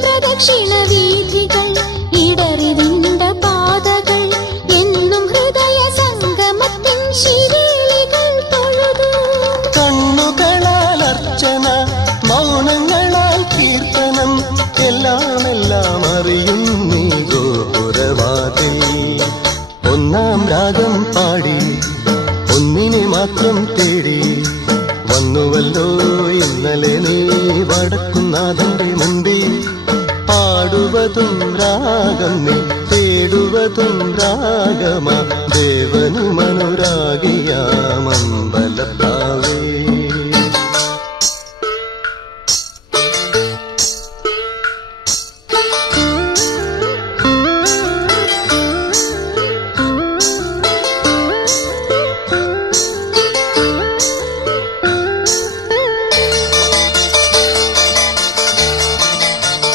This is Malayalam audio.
പ്രദക്ഷിണ വീഥികൾ ഇടറിവിണ്ട പാതകൾ എന്നും ഹൃദയ സംഗമത്തിൻ ശിവേലികൾ തൊഴുതു. കണ്ണുകളാൽ അർച്ചന, മൗനങ്ങളാൽ കീർത്തനം, എല്ലാം അറിയും നീ ഗോപുരവാതിൽ. ഒന്നാം രാഗം പാടി ഒന്നിനെ മാത്രം തേടി വന്നുവല്ലോ ഇന്നലെ നീ വടക്കുന്നാഥന്റെ മുമ്പിൽ. പാടുവതും രാഗം നീ, തേടുവതും രാഗമാ ദേവനുമനുരാഗിയാമമ്പലത്താവേ.